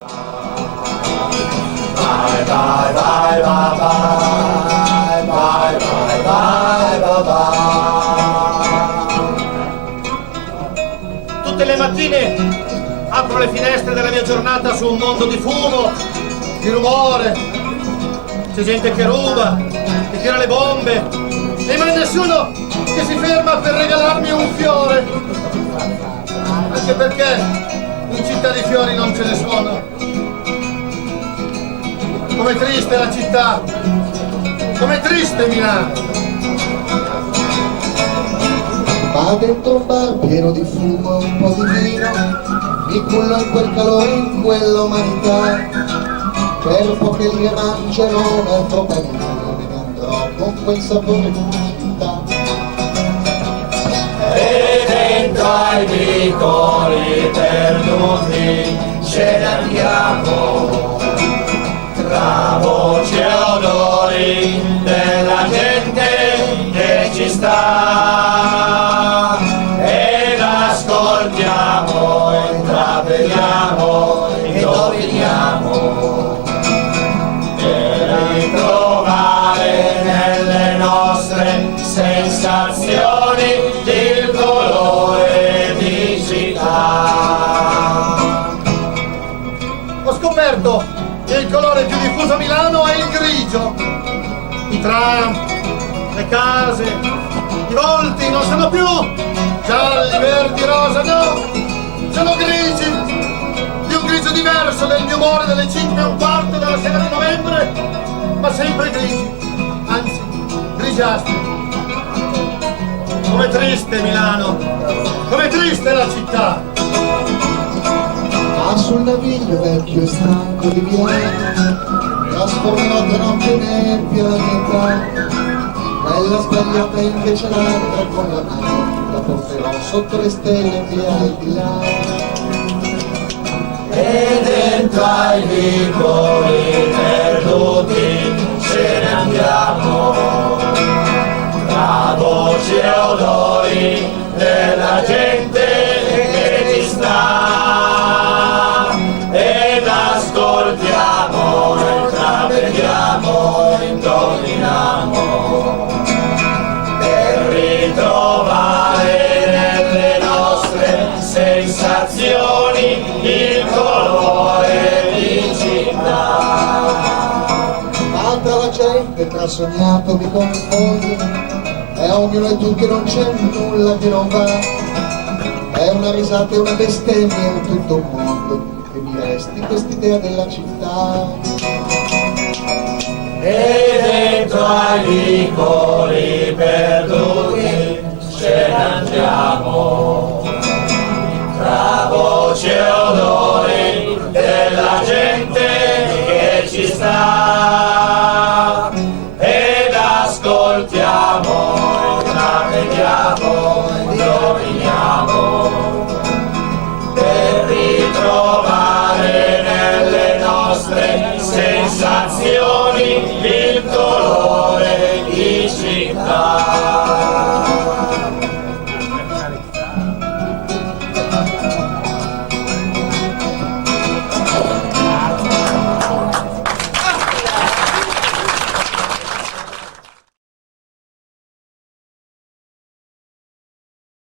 Bye bye bye bye bye bye bye bye bye bye. Tutte le mattine apro le finestre della mia giornata su un mondo di fumo, di rumore. C'è gente che ruba, che tira le bombe, e non è nessuno che si ferma per regalarmi un fiore. Anche perché in città di fiori non ce ne sono. Com'è triste la città, com'è triste Milano. Ma dentro un bar pieno di fumo e un po' di vino, mi cullo in quel calore, in quella umanità. Per poche lire mangerò un altro panino e ne andrò con quel sapore di città. E dentro ai vicoli perduti ce ne andiamo, tra voci e odori della gente che ci sta, ed ascoltiamo, intravediamo, indoviniamo, per ritrovare nelle nostre sensazioni il colore di città. Ho scoperto che il colore più diffuso a Milano è il grigio. I tram, le case, i volti non sono più gialli, verdi, rosa, no, sono grigi, di un grigio diverso del mio umore delle 5:15 della sera di novembre, ma sempre grigi, anzi grigiastri. Com'è triste Milano, com'è triste la città. Ma sul naviglio vecchio e stanco di viaggio trasformerò per non più pianeta. Nella sbagliata invece l'altra con la mano la porterò sotto le stelle via al di là. E dentro ai vicoli perduti ce ne andiamo, tra voci e odori della gente che ci sta, ed ascoltiamo, intravediamo, indoviniamo, per ritrovare nelle nostre sensazioni il colore di città. Ma tra la gente tra sognato mi confondo, e ognuno e tutti non c'è nulla che non va. È una risata e una bestemmia in tutto un mondo, e mi resti quest'idea della città. E dentro ai vicoli perduti ce ne andiamo,